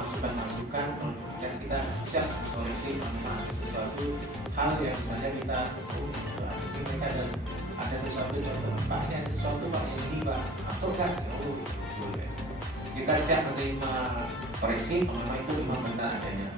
masukan-masukan yang kita siap koreksi memang ada sesuatu hal yang misalnya kita mungkin mereka ada sesuatu contoh, Pak ini ada sesuatu Pak yang ini Pak masukkan boleh. Kita siap menerima koreksi, memang itu memang benar adanya.